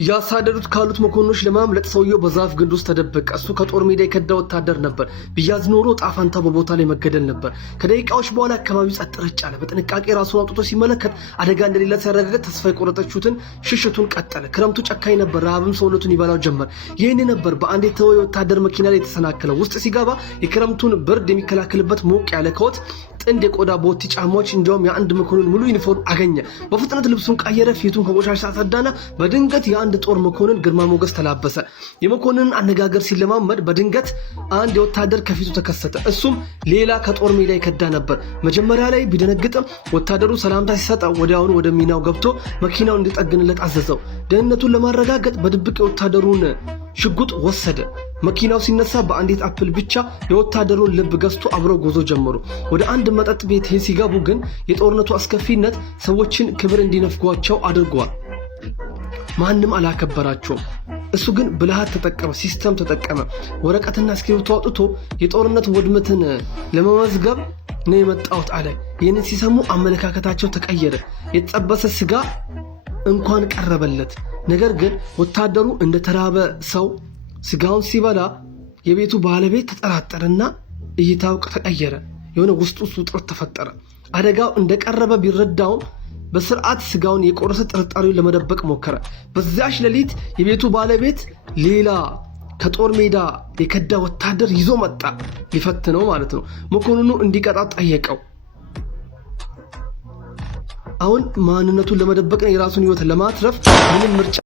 ያሳደዱት ካሉት መኮንኖች ለማምለጥ ሰውየው በዛፍ ግንድ ውስጥ ተደበቀ። እሱ ከጦር ሜዳ የከዳ ወታደር ነበር። ቢያዝ ኖሮ ጣፋንታ በቦታ ላይ መገደል ነበር። ከደቂቃዎች በኋላ አካባቢው ጸጥ ረጭ አለ። በጥንቃቄ ራሱን አውጥቶ ሲመለከት አደጋ እንደሌለ ሲያረጋግጥ ተስፋ የቆረጠችሁትን ሽሽቱን ቀጠለ። ክረምቱ ጨካኝ ነበር። ረሃብም ሰውነቱን ይበላው ጀመር። ይህን ነበር በአንድ የተወ የወታደር መኪና ላይ የተሰናከለው። ውስጥ ሲገባ የክረምቱን ብርድ የሚከላከልበት ሞቅ ያለ ኮት፣ ጥንድ የቆዳ ቦቲ ጫማዎች፣ እንዲሁም የአንድ መኮንን ሙሉ ዩኒፎርም አገኘ። በፍጥነት ልብሱን ቀየረ። ፊቱን ከቆሻሻ አጸዳና በድንገት የአንድ ጦር መኮንን ግርማ ሞገስ ተላበሰ። የመኮንንን አነጋገር ሲለማመድ በድንገት አንድ የወታደር ከፊቱ ተከሰተ። እሱም ሌላ ከጦር ሜዳ የከዳ ነበር። መጀመሪያ ላይ ቢደነግጥም ወታደሩ ሰላምታ ሲሰጠው ወዲያውኑ ወደ ሚናው ገብቶ መኪናው እንዲጠግንለት አዘዘው። ደህንነቱን ለማረጋገጥ በድብቅ የወታደሩን ሽጉጥ ወሰደ። መኪናው ሲነሳ በአንዲት አፕል ብቻ የወታደሩን ልብ ገዝቶ አብረው ጉዞ ጀመሩ። ወደ አንድ መጠጥ ቤት ሲገቡ ግን የጦርነቱ አስከፊነት ሰዎችን ክብር እንዲነፍጓቸው አድርጓል። ማንም አላከበራቸውም። እሱ ግን ብልሃት ተጠቀመ፣ ሲስተም ተጠቀመ። ወረቀትና እስክሪብቶ አውጥቶ የጦርነት ውድመትን ለመመዝገብ ነው የመጣሁት አለ። ይህንን ሲሰሙ አመለካከታቸው ተቀየረ። የተጠበሰ ስጋ እንኳን ቀረበለት። ነገር ግን ወታደሩ እንደተራበ ሰው ስጋውን ሲበላ የቤቱ ባለቤት ተጠራጠረና እይታው ተቀየረ። የሆነ ውስጡ ውጥረት ተፈጠረ። አደጋው እንደቀረበ ቢረዳውም በስርዓት ስጋውን የቆረሰ ጥርጣሬውን ለመደበቅ ሞከረ። በዛሽ ሌሊት የቤቱ ባለቤት ሌላ ከጦር ሜዳ የከዳ ወታደር ይዞ መጣ። ሊፈትነው ማለት ነው። መኮንኑ እንዲቀጣ ጠየቀው። አሁን ማንነቱን ለመደበቅ የራሱን ህይወት ለማትረፍ ምንም ምርጫ